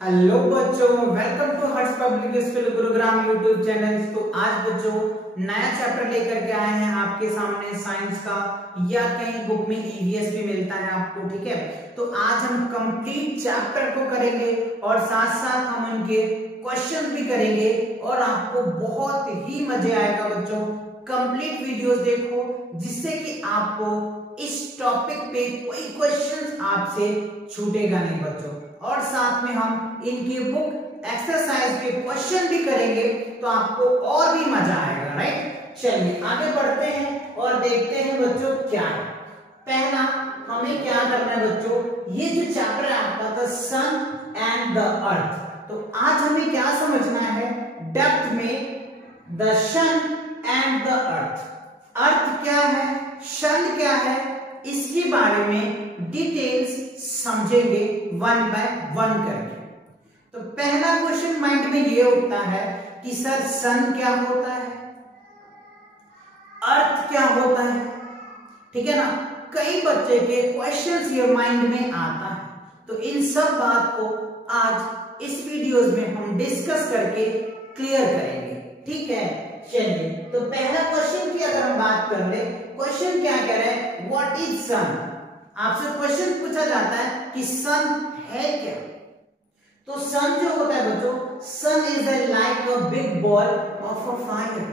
Hello बच्चों, welcome to Harsh public school Gurugram YouTube channel. तो आज बच्चों नया चैप्टर लेकर के आए हैं आपके सामने साइंस का, या कहीं बुक में ईवीएस भी मिलता है आपको, ठीक है। तो आज हम कंप्लीट चैप्टर को करेंगे और साथ साथ हम उनके क्वेश्चन भी करेंगे और आपको बहुत ही मजे आएगा बच्चों। कंप्लीट वीडियोस देखो जिससे कि आपको इस टॉपिक पे कोई क्वेश्चन आपसे छूटेगा नहीं बच्चों। और साथ में हम इनकी बुक एक्सरसाइज के क्वेश्चन भी करेंगे तो आपको और भी मजा आएगा, राइट। चलिए आगे बढ़ते हैं और देखते हैं बच्चों क्या है। पहला हमें क्या करना है बच्चों, ये जो चैप्टर है आपका था सन एंड द अर्थ। तो आज हमें क्या समझना है डेप्थ में, the sun and the earth. Earth क्या है, सन क्या है, इसके बारे में डिटेल्स समझेंगे वन बाय वन करके। तो पहला क्वेश्चन माइंड में ये उठता है कि सर सन क्या होता है, अर्थ क्या होता है, ठीक है ना। कई बच्चे के क्वेश्चंस ये माइंड में आता है, तो इन सब बात को आज इस वीडियोस में हम डिस्कस करके क्लियर करेंगे, ठीक है। चलिए तो पहला क्वेश्चन की अगर हम बात कर ले, क्वेश्चन क्या कह रहे हैं, व्हाट इज सन। आपसे क्वेश्चन पूछा जाता है कि सन है क्या। तो सन जो होता है बच्चों, sun is like a big ball of a fire.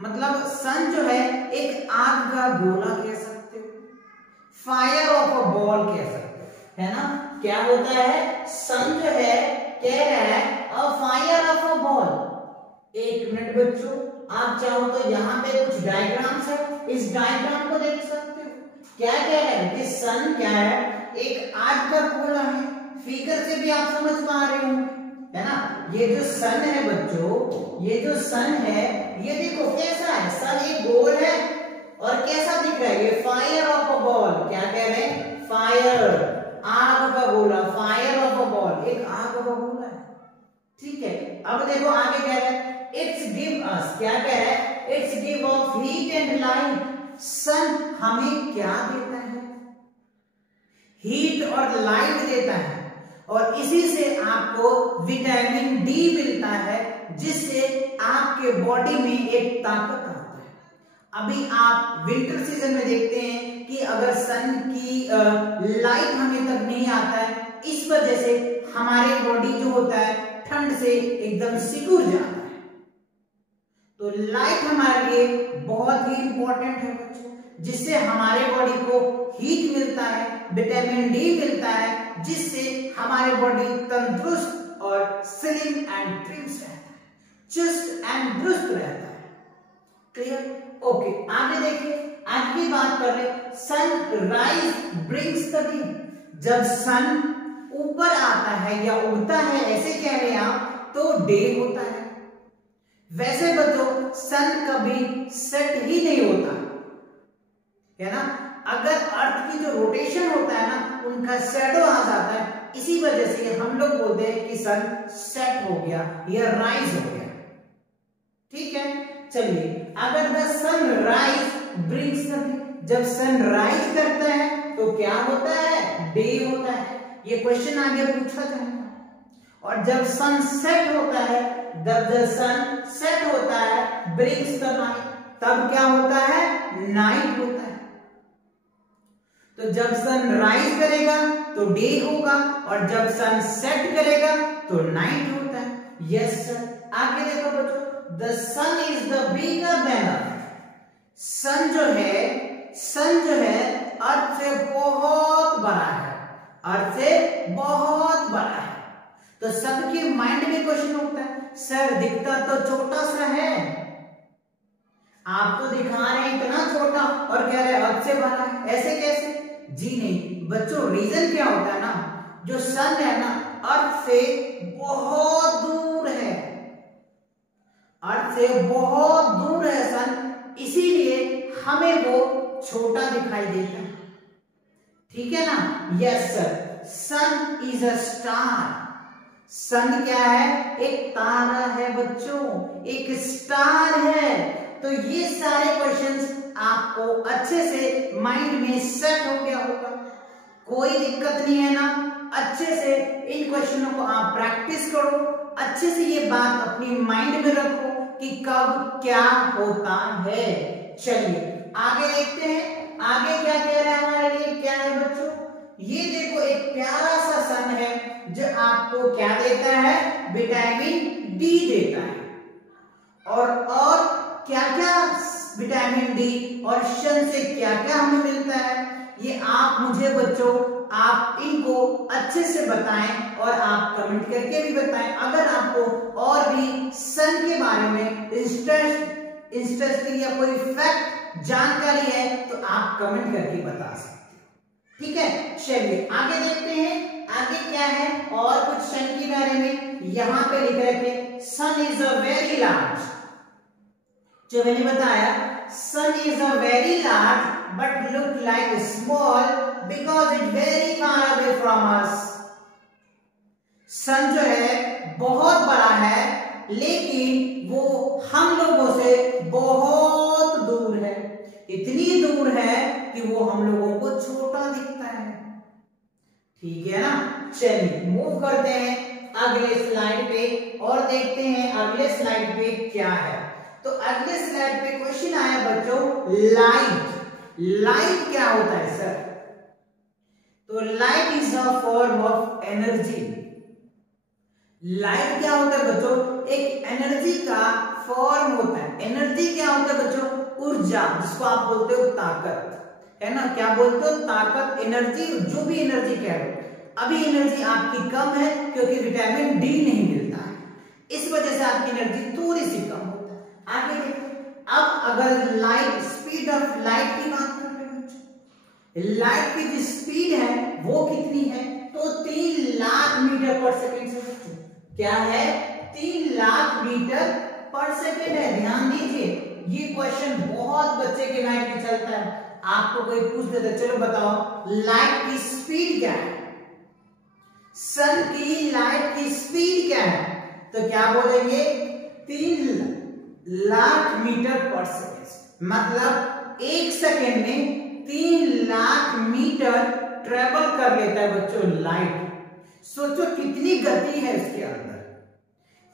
मतलब सन जो है एक आग का गोला कह सकते हो, फायर ऑफ अ बॉल कह सकते हो, है ना। क्या होता है, सन जो है कह रहा है a fire of a ball. एक मिनट बच्चों, आप चाहो तो यहाँ पे कुछ डायग्राम्स है, इस डायग्राम को देख सकते हो। क्या कह रहे हैं कि सन क्या है, एक आग का गोला है। फिगर से भी आप समझ पा रहे होंगे, है ना। ये जो सन है बच्चों, ये जो सन है ये देखो कैसा है, सन एक गोल है और कैसा दिख रहा है, ये फायर ऑफ अ बॉल। क्या कह रहे हैं, फायर, आग का गोला, फायर ऑफ अ बॉल, एक आग का गोला है, ठीक है। अब देखो आगे कह रहे हैं इट्स गिव अस, क्या कह रहा है, it's give off heat and light. Sun हमें क्या देता है, हीट और लाइट देता है, और इसी से आपको विटामिन डी मिलता है, जिससे आपके बॉडी में एक ताकत आता है। अभी आप विंटर सीजन में देखते हैं कि अगर सन की लाइट हमें तक नहीं आता है, इस वजह से हमारे बॉडी जो होता है ठंड से एकदम सिकुड़ जाता है। तो लाइट हमारे लिए बहुत ही इंपॉर्टेंट है बच्चों, जिससे हमारे बॉडी को हीट मिलता है, विटामिन डी मिलता है, जिससे हमारे बॉडी तंदुरुस्त और स्लिम एंड ट्रिम्स रहता है, चुस्त एंड दुरुस्त रहता है। Clear, okay. आगे देखिए, आज की बात कर रहे sunrise brings the day. जब सन ऊपर आता है या उगता है, ऐसे कह रहे हैं आप, तो डे होता है। वैसे बच्चों सन कभी सेट ही नहीं होता, है ना। अगर अर्थ की जो रोटेशन होता है ना, उनका शैडो आ जाता है, इसी वजह से हम लोग बोलते हैं कि सन सेट हो गया या राइज हो गया, ठीक है। चलिए, अगर the sun rise brings the day, जब सन राइज करता है तो क्या होता है, डे होता है। ये क्वेश्चन आगे पूछा जाएगा। और जब सन सेट होता है, जब द सन सेट होता है ब्रिंग्स द नाइट, तब क्या होता है, नाइट होता है। तो जब सन राइज करेगा तो डे होगा, और जब सन सेट करेगा तो नाइट होता है। Yes sir. आगे देखो बच्चों, the sun is the bigger than earth. Sun जो है अर्थ से बहुत बड़ा है, अर्थ से बहुत बड़ा है। तो सबके माइंड में क्वेश्चन उठता है, सर दिखता तो छोटा सा है, आप तो दिखा रहे हैं इतना छोटा और कह रहे हैं अर्थ से बड़ा है, ऐसे कैसे। जी नहीं बच्चों, रीजन क्या होता है ना, जो सन है ना अर्थ से बहुत दूर है, अर्थ से बहुत दूर है सन, इसीलिए हमें वो छोटा दिखाई देता है, ठीक है ना। Yes sir. Sun is a star. Sun क्या है, एक तारा है बच्चों, एक स्टार है। तो ये सारे क्वेश्चंस आपको अच्छे से माइंड में सेट हो गया होगा, कोई दिक्कत नहीं है ना। अच्छे से इन क्वेश्चनों को आप प्रैक्टिस करो, अच्छे से ये बात अपनी माइंड में रखो कि कब क्या होता है। चलिए आगे देखते हैं, आगे क्या कह रहा है हमारे लिए, क्या है बच्चों, ये देखो एक प्यारा सा सन है जो आपको क्या देता है, विटामिन डी देता है। और क्या क्या विटामिन डी और सन से क्या क्या हमें मिलता है, ये आप मुझे बच्चों आप इनको अच्छे से बताएं और आप कमेंट करके भी बताएं। अगर आपको और भी सन के बारे में इंटरेस्टिंग या कोई फैक्ट जानकारी है तो आप कमेंट करके बता सकते हैं, ठीक है। चलिए आगे देखते हैं, आगे क्या है और कुछ सन के बारे में यहां पे लिख रखे, sun is a very large, जो मैंने बताया sun is a very large but look like small because it very far away from us. Sun जो है बहुत बड़ा है लेकिन वो हम लोगों से बहुत दूर है, इतनी दूर है कि वो हम लोगों को छोटा दिखता है, ठीक है ना। चलिए मूव करते हैं अगले स्लाइड पे और देखते हैं अगले स्लाइड पे क्या है। तो अगले स्लाइड पे क्वेश्चन आया बच्चों, लाइट। लाइट क्या होता है सर, तो light is a form of energy. Light क्या होता है बच्चों, एक एनर्जी का फॉर्म होता है। एनर्जी क्या होता है बच्चों, ऊर्जा, जिसको आप बोलते हो ताकत, है ना, क्या बोलते हो ताकत, एनर्जी, जो भी एनर्जी कह रहे हो। अभी एनर्जी आपकी कम है क्योंकि विटामिन डी नहीं मिलता है, इस वजह से आपकी एनर्जी थोड़ी सी कम होती है। आगे देखो, अब अगर लाइट, स्पीड ऑफ लाइट की बात करते हैं बच्चों, लाइट की जो स्पीड है वो कितनी है, तो 3 लाख मीटर पर सेकेंड से बच्चों, क्या है, 3 लाख मीटर पर सेकेंड है। ध्यान दीजिए, ये क्वेश्चन बहुत बच्चे के माइंड में चलता है। आपको कोई पूछ देता, चलो बताओ लाइट की स्पीड क्या है, सन की लाइट की स्पीड क्या है, तो क्या बोलेंगे 3 लाख मीटर पर सेकेंड, मतलब 1 सेकेंड में 3 लाख मीटर ट्रेवल कर लेता है बच्चों लाइट। सोचो कितनी गति है इसके अंदर।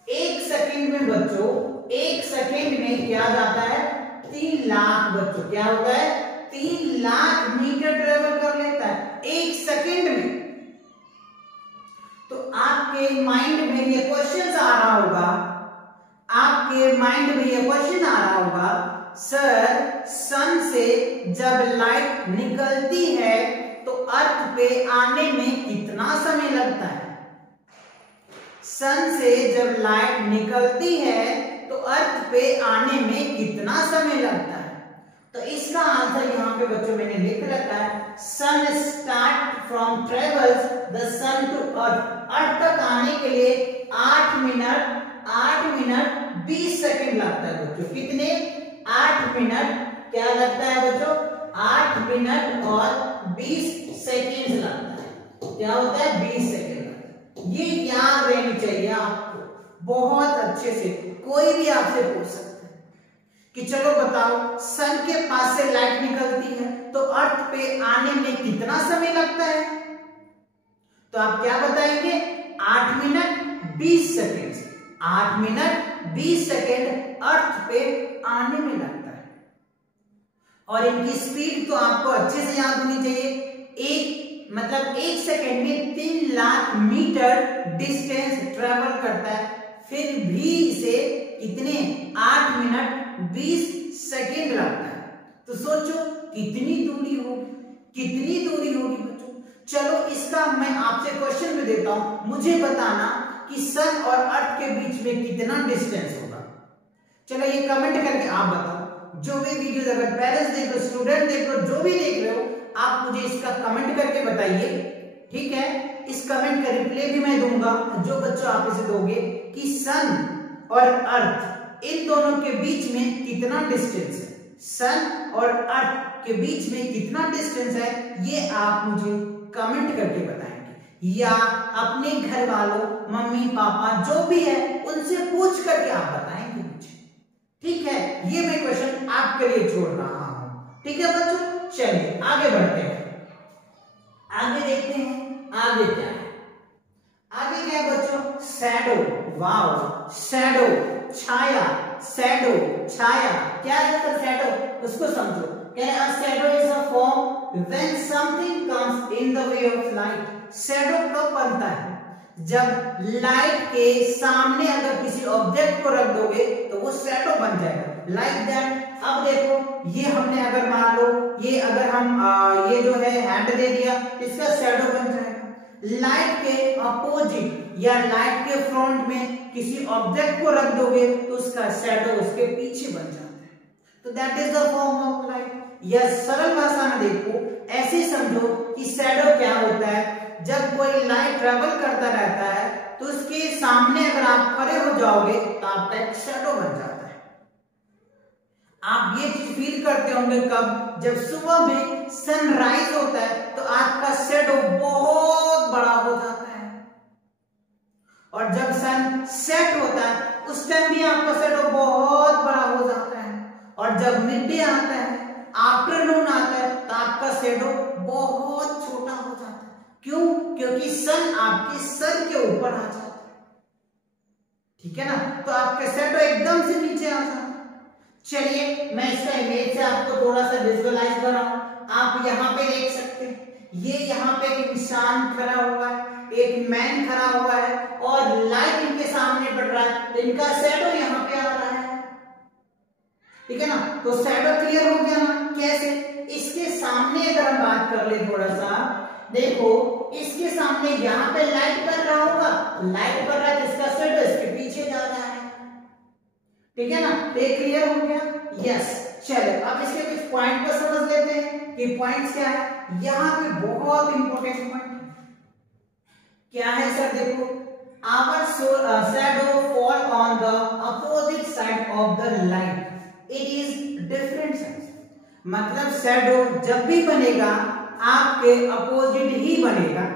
1 सेकेंड में बच्चों, 1 सेकेंड में क्या जाता है, 3 लाख बच्चों, क्या होता है, 3 लाख मीटर ट्रेवल कर लेता है 1 सेकेंड में। तो आपके माइंड में ये क्वेश्चन आ रहा होगा, आपके माइंड में ये क्वेश्चन आ रहा होगा, सर सन से जब लाइट निकलती है तो अर्थ पे आने में कितना समय लगता है। सन से जब लाइट निकलती है तो अर्थ पे आने में कितना समय लगता है, तो इसका आंसर यहाँ पे बच्चों मैंने लिख रखा है, sun start from travels the sun to earth. Earth तक आने के लिए 8 मिनट 20 सेकंड लगता है बच्चों। कितने, 8 मिनट क्या लगता है बच्चों, 8 मिनट और 20 सेकंड लगता है। क्या होता है, 20 सेकंड। ये याद रहनी चाहिए आपको बहुत अच्छे से। कोई भी आपसे पूछ सकता है कि चलो बताओ सन के पास से लाइट निकलती है तो अर्थ पे आने में कितना समय लगता है, तो आप क्या बताएंगे, 8 मिनट 20 सेकंड। 8 मिनट 20 सेकंड अर्थ पे आने में लगता है। और इनकी स्पीड तो आपको अच्छे से याद होनी चाहिए। मतलब 1 सेकंड में 3 लाख मीटर डिस्टेंस ट्रेवल करता है, फिर भी इसे कितने, 8 मिनट 20 सेकंड लगता है। तो सोचो कितनी दूरी होगी बच्चों। चलो इसका मैं आपसे क्वेश्चन भी देता हूं, मुझे बताना कि सन और अर्थ के बीच में कितना डिस्टेंस होगा। चलो ये कमेंट करके आप बताओ। जो भी वीडियोस अगर पेरेंट्स देख रहे हो, स्टूडेंट देख रहे हो, जो भी देख रहे हो, आप मुझे इसका कमेंट करके बताइए, ठीक है। इस कमेंट का रिप्लाई भी मैं दूंगा जो बच्चों आप इसे दोगे कि सन और अर्थ इन दोनों के बीच में कितना डिस्टेंस है, सन और अर्थ के बीच में कितना डिस्टेंस है, ये आप मुझे कमेंट करके बताएंगे या अपने घर वालों, मम्मी पापा जो भी है उनसे पूछ करके आप बताएंगे मुझे, ठीक है। ये मैं क्वेश्चन आपके लिए छोड़ रहा हूं, ठीक है बच्चों। चलिए आगे बढ़ते हैं, आगे देखते हैं आगे क्या है। आगे क्या है बच्चों, शैडो, वाओ, शैडो छाया, शैडो छाया, क्या है सर शैडो, उसको समझो। कह रहे हैं shadow is a form when something comes in the way of light. Shadow कब बनता है, जब लाइट के सामने अगर किसी ऑब्जेक्ट को रख दोगे तो वो शैडो बन जाएगा, लाइक दैट। अब देखो ये हमने अगर मान लो ये अगर हम ये जो है हैंड दे दिया, इसका शैडो बन जाएगा। लाइट के अपोजिट या लाइट के फ्रंट में किसी ऑब्जेक्ट को रख दोगे तो उसका शैडो उसके पीछे बन जाता है। तो that is the form of light. या सरल भाषा में देखो, ऐसे समझो कि शैडो क्या होता है, जब कोई लाइट ट्रेवल करता रहता है तो उसके सामने अगर आप खड़े हो जाओगे तो आपका एक शैडो बन जाता है। आप ये चीज फील करते होंगे कब, जब सुबह में सनराइज होता है तो आपका शैडो बहुत बड़ा हो जाता है, और जब सन सेट होता है उस टाइम भी आपका शैडो बहुत बड़ा हो जाता है, और जब मिड डे आता है, आफ्टरनून आता है, तो आपका शैडो बहुत छोटा हो जाता है। क्यों? क्योंकि सन आपके सर के ऊपर आ जाता है, ठीक है ना, तो आपका शैडो एकदम से नीचे आ जाता है। चलिए मैं इसका इमेज से आपको थोड़ा सा विजुअलाइज कर रहा हूं। आप यहाँ पे देख सकते हैं, ये यहाँ पे एक इंसान खड़ा हुआ है, एक मैन खड़ा हुआ है, और लाइट इनके सामने पड़ रहा है, तो इनका शैडो यहाँ पे आ रहा है, ठीक है ना। तो शैडो क्लियर हो गया ना, कैसे, इसके सामने अगर हम बात कर ले थोड़ा सा, देखो इसके सामने यहाँ पे लाइट कर रहा होगा, लाइट कर रहा है, इसका शैडो इसके पीछे जा रहा है, ठीक है ना। तो ये क्लियर हो गया, यस। चलो अब इसके कुछ पॉइंट को समझ लेते हैं कि पॉइंट्स क्या है। यहाँ पे बहुत इंपॉर्टेंट पॉइंट क्या है सर, देखो, our shadow fall on the opposite side of the light, it is different side. मतलब शैडो जब भी बनेगा आपके अपोजिट ही बनेगा,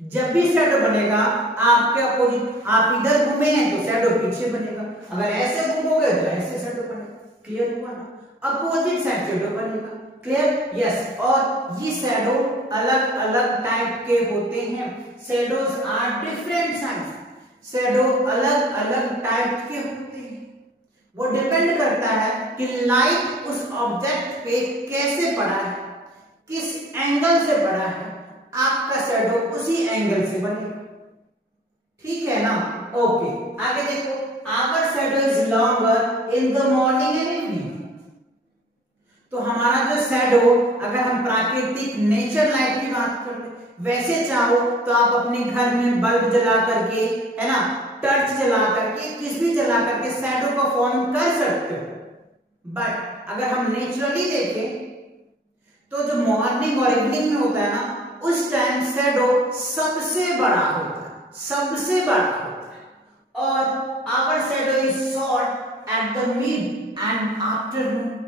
जब भी शैडो बनेगा आपके अपोजिट, आप इधर घूमे हैं तो शैडो पीछे बनेगा, अगर ऐसे घूमोगे तो ऐसे शैडो बनेगा, क्लियर हुआ ना, अपोजिट साइड शैडो बनेगा, क्लियर, यस। और ये शैडो अलग अलग टाइप के होते हैं, shadows are different size, shadow अलग अलग टाइप के होते हैं। वो डिपेंड करता है कि लाइट उस ऑब्जेक्ट पे कैसे पड़ा है, किस एंगल से पड़ा है, आपका शैडो उसी एंगल से बनेगा, ठीक है ना। ओके आगे देखो, our shadow is longer in the morning and evening. तो हमारा जो शैडो, अगर हम प्राकृतिक नेचर लाइट की बात करें, वैसे चाहो तो आप अपने घर में बल्ब जला करके, है ना, टर्च जला करके, किस भी जला करके शैडो को फॉर्म कर सकते हो। बट अगर हम नेचुरली देखें तो जो मॉर्निंग और इवनिंग में होता है ना, उस टाइम शैडो सबसे बड़ा होता है, सबसे बड़ा होता है, और our shadow is short at the mid and afternoon.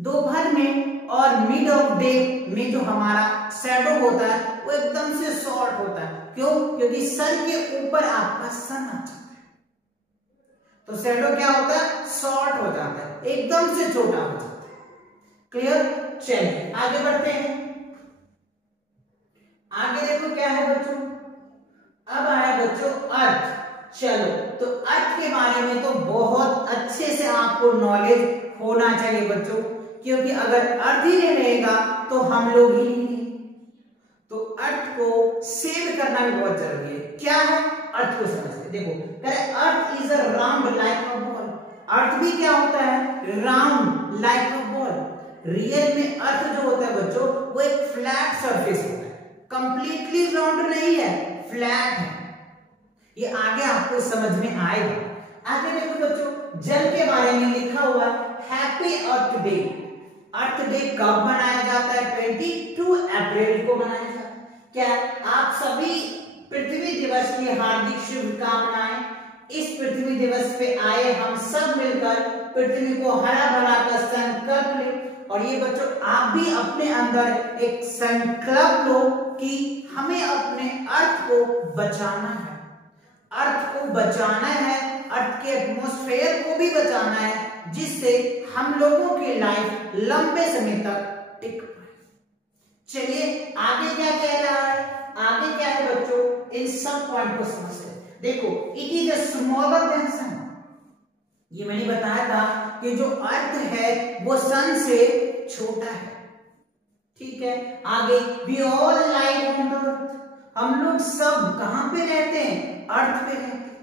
दोपहर में और मिड ऑफ डे में जो हमारा शैडो होता है वो एकदम से शॉर्ट होता है। क्यों? क्योंकि सर के ऊपर आपका सन आ जाता है, तो शैडो क्या होता है, शॉर्ट हो जाता है, एकदम से छोटा हो जाता है, क्लियर। चलिए आगे बढ़ते हैं, आगे देखो क्या है बच्चों, अब आया बच्चों अर्थ। चलो तो अर्थ के बारे में तो बहुत अच्छे से आपको नॉलेज होना चाहिए बच्चों, क्योंकि अगर अर्थ ही नहीं रहेगा तो हम लोग ही नहीं, तो अर्थ को सेव करना भी बहुत जरूरी है। क्या है, अर्थ को समझते देखो, earth is a round like a ball. Earth भी क्या होता है, round like a ball. Real में अर्थ जो होता है बच्चों वो एक फ्लैट सरफेस होता है, कंप्लीटली राउंड नहीं है, फ्लैट है। ये आगे आपको समझ में आएगा। आगे देखो बच्चों, जल के बारे में लिखा हुआ हैप्पी अर्थ डे। अर्थ डे कब मनाया जाता है, 22 अप्रैल को मनाया जाता है। क्या आप सभी पृथ्वी दिवस की हार्दिक शुभकामनाएं। इस पृथ्वी दिवस पे आए हम सब मिलकर पृथ्वी को हरा भरा कर संकल्प लें। और ये बच्चों आप भी अपने अंदर एक संकल्प लो कि हमें अपने अर्थ को बचाना है, अर्थ को बचाना है, अर्थ के एटमॉस्फेयर को भी बचाना है, जिससे हम लोगों की लाइफ लंबे समय तक टिक पाए। चलिए आगे क्या कह रहा है, आगे क्या है बच्चों, इन सब पॉइंट को समझते हैं। देखो it is a smaller than sun, ये मैंने बताया था कि जो अर्थ है वो सन से छोटा है, ठीक है। आगे we all live on the earth, हम लोग सब कहां पे रहते हैं, अर्थ पे रहते हैं,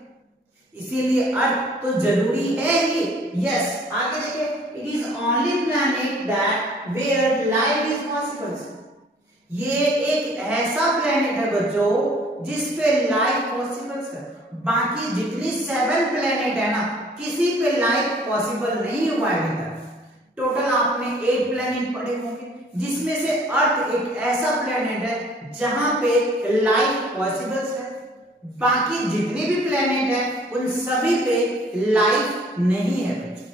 इसीलिए अर्थ तो जरूरी है ही। यस, आगे देखिए it is only planet that where life is possible, ये एक ऐसा प्लेनेट है बच्चों जिस पे लाइफ पॉसिबल है। बाकी जितनी 7 प्लेनेट है ना, किसी पे लाइफ पॉसिबल नहीं हुआ है अभी तक। टोटल आपने 8 प्लेनेट पढ़े होंगे, जिसमें से अर्थ एक ऐसा प्लेनेट है जहां पे लाइफ पॉसिबल है। बाकी जितने भी प्लेनेट हैं उन सभी पे लाइफ नहीं है बच्चों,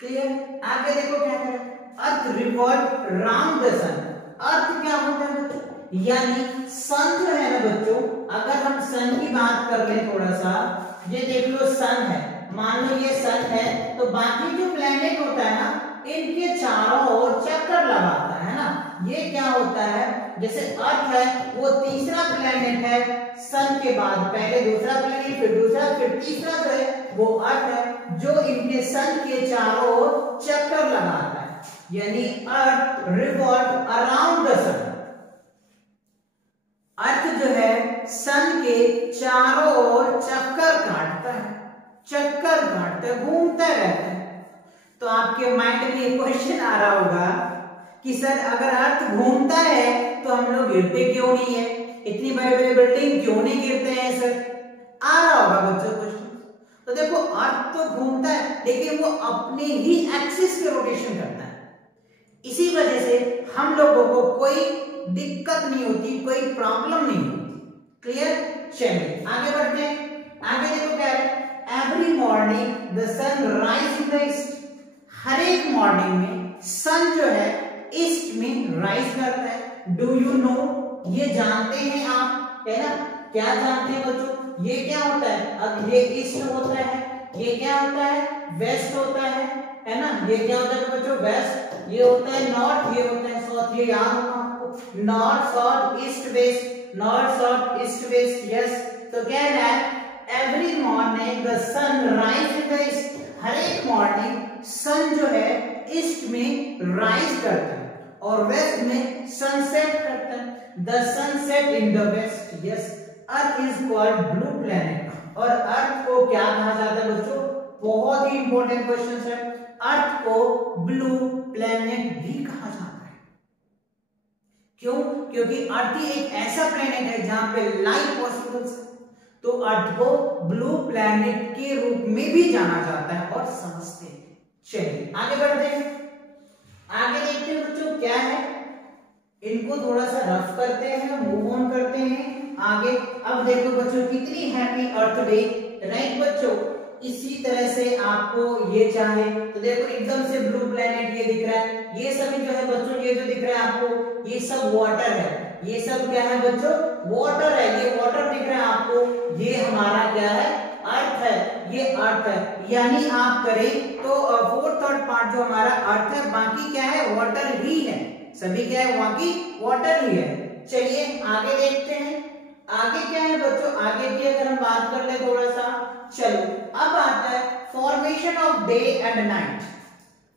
क्लियर। आगे देखो क्या करें, अर्थ रिवॉल्व राउंड द सन। अर्थ क्या होता है बच्चों, यानी सन जो है ना बच्चों, अगर हम सन की बात कर ले थोड़ा सा, ये देख लो सन है, मान लो ये सन है, तो बाकी जो प्लेनेट होता है ना इनके चारों ओर चक्कर लगाता है ना। ये क्या होता है, जैसे अर्थ है वो तीसरा प्लेनेट है सन के बाद, पहले दूसरा प्लेनेट फिर दूसरा फिर तीसरा जो है वो अर्थ है जो इनके सन के चारों ओर चक्कर लगाता है, यानी अर्थ रिवॉल्व अराउंड द सन। अर्थ जो है सन के चारों ओर चक्कर काटता है, चक्कर काटता है, घूमता रहता है। तो आपके माइंड में ये क्वेश्चन आ रहा होगा कि सर अगर अर्थ घूमता है तो हम लोग गिरते क्यों नहीं है, इतनी बड़ी बड़ी बिल्डिंग क्यों नहीं गिरते हैं सर, आ रहा होगा बच्चों क्वेश्चन। तो देखो अर्थ तो घूमता है लेकिन वो अपने ही एक्सिस पे रोटेशन करता है, इसी वजह से हम लोगों को कोई दिक्कत नहीं होती, कोई प्रॉब्लम नहीं होती, क्लियर। चलिए आगे बढ़ते हैं। आगे देखो क्या है, every morning the sun rise in the east, हर एक मॉर्निंग में सन जो है ईस्ट में राइज करता है। डू यू नो, ये जानते हैं आप, है ना, क्या जानते हैं बच्चों, ये क्या होता है, अब ये ईस्ट होता है, ये क्या होता है, वेस्ट होता है ना, ये क्या होता है बच्चों, वेस्ट, ये होता है नॉर्थ, ये होता है साउथ, ये याद होगा आपको, north south east west, north south east west. Yes, तो कह रहा है every morning the sun rise in the east, हर एक मॉर्निंग सन जो है ईस्ट में राइज करता है और वेस्ट में सनसेट करता है। The sunset in the west. Yes, earth is called blue planet. और अर्थ को क्या कहा जाता है बच्चों, बहुत ही इंपॉर्टेंट क्वेश्चन है, अर्थ को ब्लू प्लैनेट भी कहा जाता है। क्यों, क्योंकि अर्थ ही एक ऐसा प्लैनेट है जहां पे लाइफ पॉसिबल है, तो अर्थ को ब्लू प्लैनेट के रूप में भी जाना जाता है और समझते हैं। चलिए आगे बढ़ते हैं, आगे देखते हैं बच्चों क्या है, इनको थोड़ा सा रफ करते हैं, मूव ऑन करते हैं आगे। अब देखो बच्चों कितनी हैप्पी अर्थ डे, राइट बच्चों। इसी तरह से आपको ये चाहे तो देखो एकदम से ब्लू प्लैनेट ये दिख रहा है, ये सभी जो है बच्चों, ये जो दिख रहा है आपको, ये सब वाटर है, ये सब क्या है बच्चों, वाटर है, ये वाटर दिख रहा है आपको, ये हमारा क्या है, अर्थ है, ये अर्थ है। यानी आप करें तो 4/3 पार्ट जो हमारा अर्थ है, बाकी क्या है, वाटर ही है, सभी क्या है, बाकी वाटर ही है। चलिए आगे देखते हैं, आगे क्या है बच्चों, आगे की अगर हम बात कर ले थोड़ा सा, चलो अब आता है formation of day and night.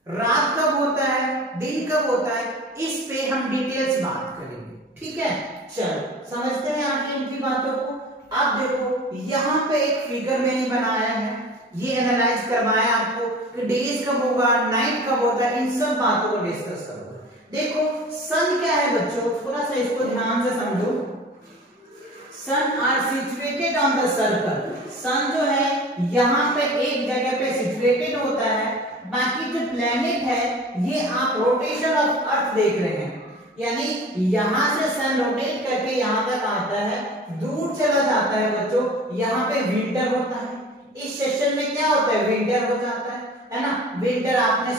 रात कब होता है, दिन कब होता है, इस पे हम डिटेल्स बात करेंगे, ठीक है। चलो समझते हैं आगे इनकी बातों को। अब देखो यहाँ पे एक फिगर मैंने बनाया है, ये एनालाइज करवाया आपको कि डेज कब होगा, नाइट कब होता है, इन सब बातों को डिस्कस करो। देखो सन क्या है बच्चों, थोड़ा सा इसको ध्यान से समझो। Sun are situated on the circle, sun जो है यहाँ पे एक जगह पे सिचुएटेड होता है, बाकी जो प्लेनेट है ये आप रोटेशन ऑफ अर्थ देख रहे हैं, यानी यहां से सन रोटेट करके यहां तक आता है, दूर चला जाता है बच्चों, यहाँ पे विंटर होता है। इस सेशन में क्या होता है, विंटर हो जाता है ना। विंटर आपने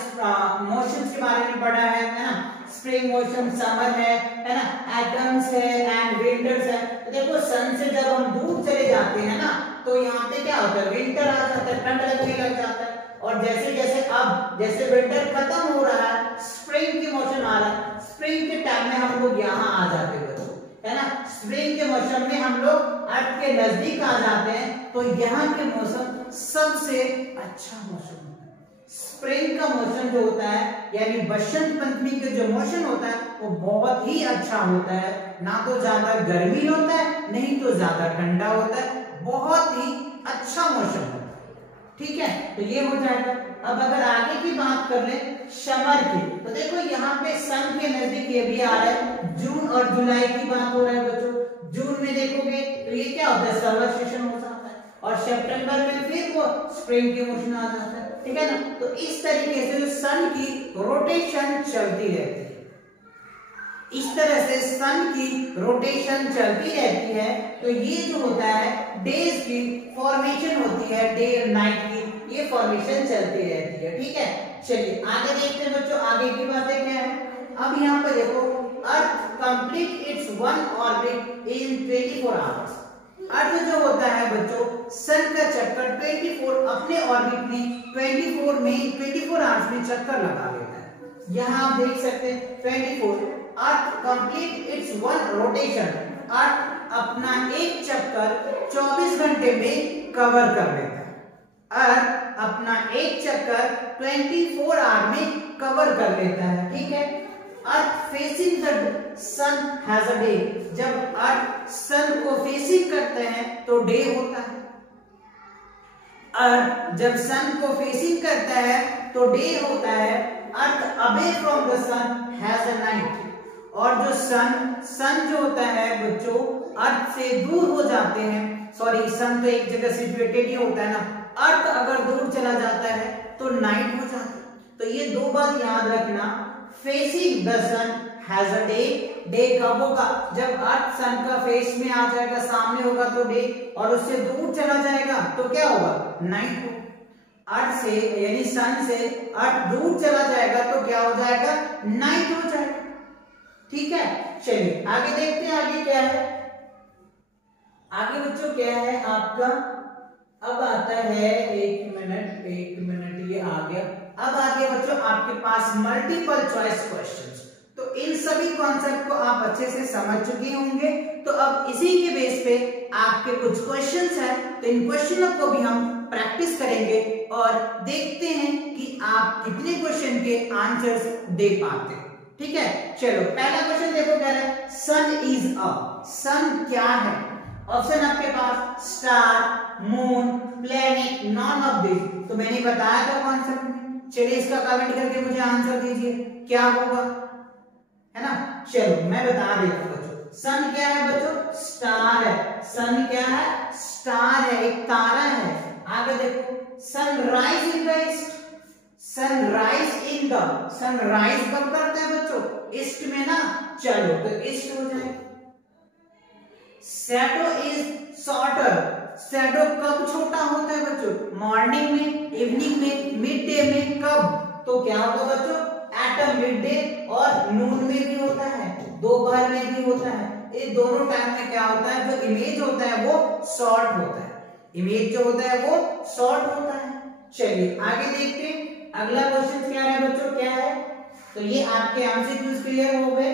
मोशंस के बारे में पढ़ा है ना, स्प्रिंग मोशन, समर है ना, एटम्स है एंड विंटर्स है। तो देखो सन से जब हम दूर चले जाते हैं ना, तो यहाँ पे क्या होता है, विंटर आ जाता है, ठंड लगने लग जाता है। और जैसे जैसे अब जैसे विंटर खत्म हो रहा है, स्प्रिंग की मोशन आ रहा है, स्प्रिंग के टाइम में हम लोग यहाँ आ जाते हैं, है ना, स्प्रिंग के मौसम में हम लोग अर्थ के नजदीक आ जाते हैं तो यहाँ के मौसम सबसे अच्छा मौसम होता है। स्प्रिंग का मौसम जो होता है यानी बसंत पंचमी का जो मौसम होता है वो बहुत ही अच्छा होता है, ना तो ज्यादा गर्मी होता है नहीं तो ज्यादा ठंडा होता है, बहुत ही अच्छा मौसम होता है। ठीक है, तो ये हो जाएगा। अब अगर आगे की बात कर ले समर की, तो देखो यहाँ पे सन के नजदीक ये भी आ रहा है, जून और जुलाई की बात हो रहा है बच्चों। जून में देखोगे तो ये क्या होता है, समर सेशन हो जाता है, और सितंबर में फिर वो स्प्रिंग के मौसम आ जाता है। ठीक है ना, तो इस तरीके से जो सन की रोटेशन चलती रहती है, इस तरह से सन की रोटेशन चलती रहती है। तो ये जो होता है डेज की फॉर्मेशन होती है, डे और नाइट की ये फॉर्मेशन चलती रहती है। ठीक है, चलिए आगे देखते हैं बच्चों, आगे की बातें क्या है। अब यहाँ पर देखो, earth complete its one orbit in 24 hours. Earth जो होता है बच्चों, सन का चक्कर 24 अपने ऑर्बिट में 24 आवर्स में चक्कर लगा लेता है। यहाँ आप देख सकते हैं 24, अर्थ कंप्लीट इट्स वन रोटेशन, अर्थ अपना एक चक्कर 24 घंटे में कवर कर लेता है। अर्थ अपना एक चक्कर 24 आवर में कवर कर लेता है। ठीक है, earth facing the sun has a day, जब अर्थ सन को फेसिंग करते हैं तो डे होता है। अर्थ जब सन को फेसिंग करता है तो डे होता है। Earth away from the sun has a night, और जो सन जो होता है बच्चों अर्थ से दूर हो जाते हैं, सॉरी सन तो एक जगह सिचुएटेड ही होता है ना, अर्थ अगर दूर चला जाता है तो नाइट हो जाता है। तो ये दो बात याद रखना, facing the sun has a day, day कब होगा, जब अर्थ सन का फेस में आ जाएगा, सामने होगा तो डे, और उससे दूर चला जाएगा तो क्या होगा, नाइट होगा। अर्थ से यानी सन से अर्थ दूर चला जाएगा तो क्या हो जाएगा, नाइट हो जाएगा। ठीक है, चलिए आगे देखते हैं आगे क्या है। आगे बच्चों क्या है आपका, अब आता है एक मिनट ये आ गया। अब आगे बच्चों आपके पास मल्टीपल चॉइस क्वेश्चंस, तो इन सभी कॉन्सेप्ट को आप अच्छे से समझ चुके होंगे। तो अब इसी के बेस पे आपके कुछ क्वेश्चंस हैं, तो इन क्वेश्चनों को भी हम प्रैक्टिस करेंगे और देखते हैं कि आप कितने क्वेश्चन के आंसर्स दे पाते हैं। ठीक है, चलो पहला क्वेश्चन देखो, कह रहा है सन इज अ, सन क्या है। ऑप्शन आपके पास star, moon, planet, none of this. तो मैंने बताया था कॉन्सेप्ट में, चलिए इसका कमेंट करके मुझे आंसर दीजिए क्या होगा, है ना। चलो मैं बता देता हूं बच्चों, सन क्या है बच्चों, स्टार है। सन क्या है, स्टार है, एक तारा है। आगे देखो, sunrise in the east, sunrise in the, sunrise कब करता है बच्चों, ईस्ट में ना, चलो तो ईस्ट हो जाए। शैडो इज शॉर्टर, शैडो कब छोटा होता है बच्चों, मॉर्निंग में, इवनिंग में, मिड डे में, कब, तो क्या होगा बच्चों, एट अ मिड डे, और नून में भी होता है, दोपहर में भी होता है। इस दोनों टाइम में क्या होता है, जो इमेज होता है वो शॉर्ट होता है, इमेज जो होता है वो शॉर्ट होता है। चलिए आगे देखते हैं अगला क्वेश्चन क्या है बच्चों, क्या है, तो ये आपके एमसीक्यूज क्लियर हो गए।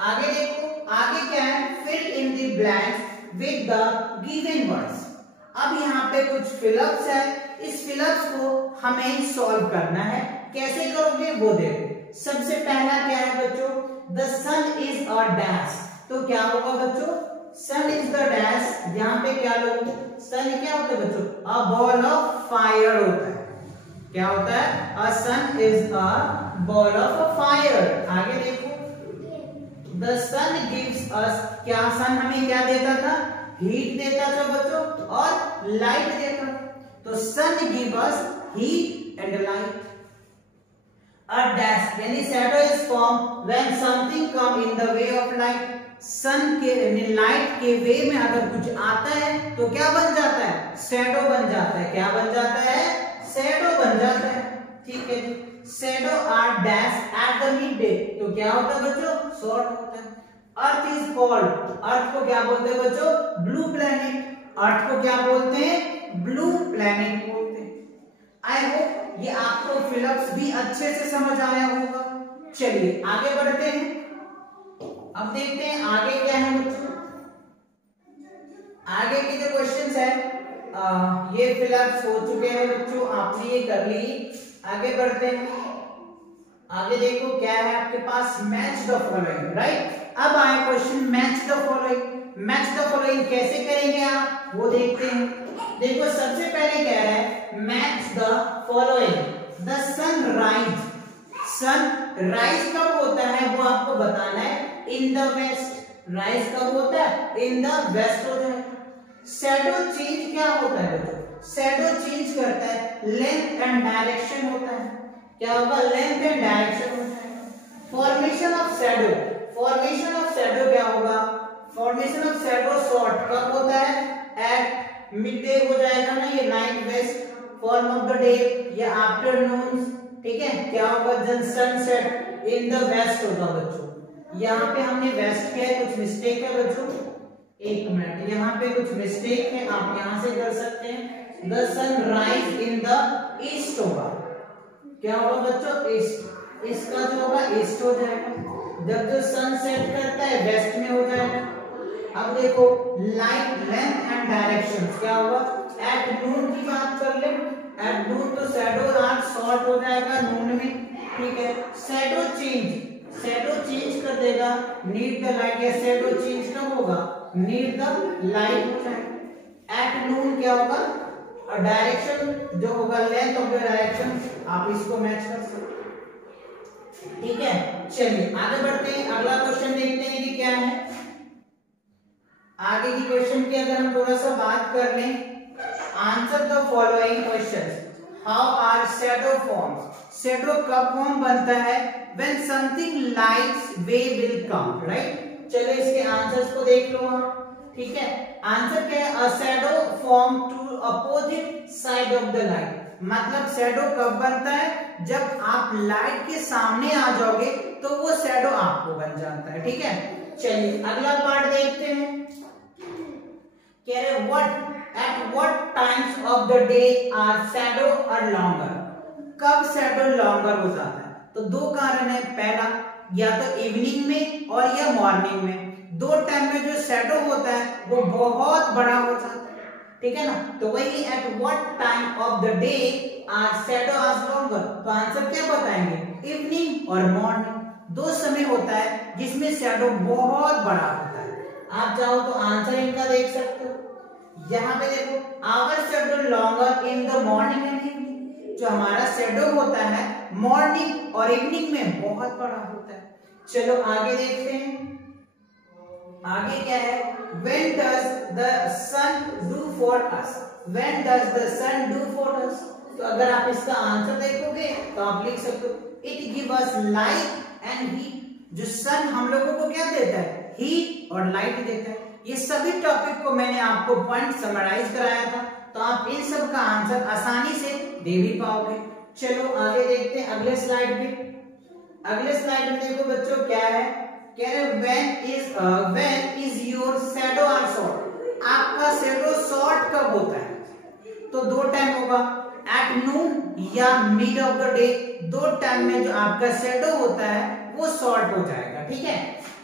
आगे देखो, आगे क्या है, fill in the blanks with the given words. अब यहाँ पे कुछ फिलअप्स है, इस फिलअप्स को हमें सॉल्व करना है। कैसे करोगे वो देखो। सबसे पहला क्या है बच्चों, the sun is a dash, तो क्या होगा बच्चों, सन इज द डैश। यहाँ पे क्या लोगे, सन क्या होता है बच्चों, अ बॉल ऑफ फायर होता है। क्या होता है, a sun is a ball of fire. आगे देखो, द सन गिव्स अस, क्या सन हमें क्या देता था, हीट देता था बच्चों और लाइट देता। तो sun give us heat and light. A dash यानी shadow is form when something come in the way of light. Sun के यानी लाइट के वे में अगर कुछ आता है तो क्या बन जाता है, शैडो बन जाता है। क्या बन जाता है, शैडो बन जाता है। ठीक है जी, shadow are dash at the mid day, तो क्या होता है बच्चों, शॉर्ट होता है। अर्थ इज कॉल्ड, अर्थ को क्या बोलते हैं बच्चों, ब्लू प्लैनेट। अर्थ को क्या बोलते हैं, ब्लू प्लैनेट बोलते हैं। आई होप ये आपको फिलअप्स भी अच्छे से समझ आया होगा। चलिए आगे बढ़ते हैं, अब देखते हैं आगे क्या है बच्चों। आगे के जो क्वेश्चंस है ये फिलहाल हो चुके हैं बच्चों, आपने ये कर ली। आगे बढ़ते हैं। आगे देखो क्या है आपके पास, मैच द फॉलोइंग, राइट। अब आए question match the following. Match the following कैसे करेंगे आप, वो देखते हैं। देखो सबसे पहले कह रहा है match the following. The sun rise, sunrise कब होता है वो आपको बताना है, इन द वेस्ट। राइज कब होता है, इन द वेस्ट हो जाएगा। शैडो चेंज क्या होता है बच्चों, शैडो चेंज करता है लेंथ एंड डायरेक्शन होता है। क्या होगा, लेंथ एंड डायरेक्शन होता है। Formation of shadow, formation of shadow क्या होगा, फॉर्मेशन ऑफ शैडो शॉर्ट कब होता है, एट मिड डे हो जाएगा ना, ये night west form of the day, या आफ्टरनून, ठीक है। क्या होगा, जब सनसेट इन द वेस्ट होगा बच्चों। यहाँ पे हमने वेस्ट किया है, कुछ मिस्टेक है बच्चों, एक मिनट, यहाँ पे कुछ मिस्टेक है, आप यहाँ से कर सकते हैं। The sun rise in the east होगा। क्या होगा बच्चों, ईस्ट, इसका जो होगा ईस्ट हो जाएगा। जब जो सन सेट करता है वेस्ट में हो जाएगा। अब देखो लाइट, लेंथ एंड डायरेक्शन क्या होगा, एट नून की बात कर ले, एट नून तो शैडो आर्क शॉर्ट हो जाएगा नून में, ठीक है। शैडो चेंज, शैडो चेंज कर देगा, नीड द लाइट, या शैडो चेंज कब होगा, नीड द लाइट हो जाएगा। एट नून क्या होगा, और डायरेक्शन जो होगा लेंथ ऑफ द डायरेक्शन, आप इसको मैच कर सकते, ठीक है। चलिए आगे बढ़ते हैं, अगला क्वेश्चन देखते हैं कि क्या है। आगे की क्वेश्चन की अगर हम थोड़ा सा बात कर लें, answer the following questions. How are shadow forms, shadow कब फॉर्म बनता है, when something lights way will come, right. चलो इसके आंसर्स को देख लो आप, ठीक है। आंसर क्या है, a shadow form to opposite side of the light. मतलब शैडो कब बनता है, जब आप लाइट के सामने आ जाओगे तो वो शैडो आपको बन जाता है, ठीक है। चलिए अगला पार्ट देखते हैं। कह रहे what at what times of the day are shadow are longer, कब शैडो लॉन्गर हो जाता है, तो दो कारण है। पहला, या तो इवनिंग में और या मॉर्निंग में, दो टाइम में जो शैडो होता है वो बहुत बड़ा हो जाता है, ठीक है ना। तो वही at what time of the day are shadow are longer, तो आंसर क्या बताएंगे, इवनिंग और मॉर्निंग, दो समय होता है जिसमें शैडो बहुत बड़ा होता है। आप चाहो तो आंसर इनका देख सकते हो। यहाँ पे देखो, our shadow longer in the morning and evening, जो हमारा शैडो होता है मॉर्निंग और इवनिंग में बहुत बड़ा होता है। चलो आगे देखते हैं, आगे क्या है, when does the sun do for us, when does the sun do for us। तो अगर आप इसका आंसर देखोगे तो आप लिख सकते हो, it give us light and heat, जो सन हम लोगों को क्या देता है, हीट और लाइट देता है। ये सभी टॉपिक को मैंने आपको पॉइंट समराइज कराया था, तो आप इन सब का आंसर आसानी से दे भी पाओगे। चलो आगे देखते हैं अगले स्लाइड पे। अगले स्लाइड में देखो बच्चों क्या है, कह रहे when is your shadow are short, आपका शैडो शॉर्ट कब होता है, तो दो टाइम होगा, एट नून या मिड ऑफ द डे, दो टाइम में जो आपका शैडो होता है वो शॉर्ट हो जाएगा, ठीक है।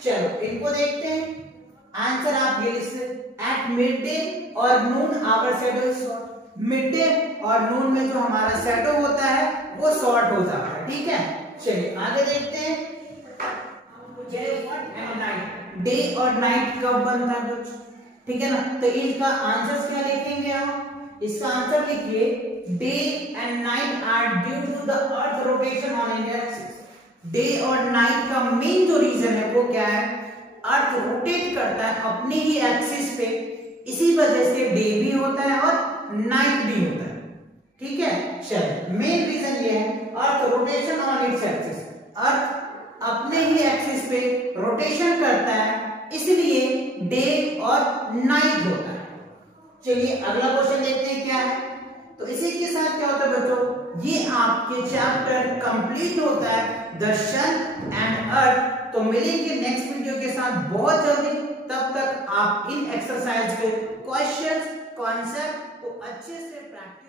चलो इनको देखते हैं, आंसर आप ये लिख सकते, एट मिड डे और noon hour shadow is short, mid day और नून में जो हमारा शैडो होता है वो शॉर्ट हो जाता है, ठीक है। चलिए आगे देखते हैं, डे और नाइट कब बनता है बच्चों, ठीक है ना। तो इसका आंसर क्या लिखेंगे आप, इसका आंसर लिखिए, day and night are due to the earth rotation on an axis. Day और नाइट का मेन जो रीजन है वो क्या है, अर्थ रोटेट करता है अपनी ही एक्सिस पे, इसी वजह से डे भी होता है और नाइट भी होता है, ठीक है। चलिए मेन रीजन ये है, earth rotation on its axis, earth अपने ही एक्सिस पे रोटेशन करता है, इसलिए डे और नाइट होता है। चलिए अगला क्वेश्चन देखते हैं क्या है। तो इसी के साथ क्या होता है बच्चों, ये आपके चैप्टर कंप्लीट होता है द सन एंड अर्थ। तो मिलेंगे नेक्स्ट वीडियो के साथ बहुत जल्दी, तब तक आप इन एक्सरसाइज के क्वेश्चंस कॉन्सेप्ट को अच्छे से प्रैक्टिस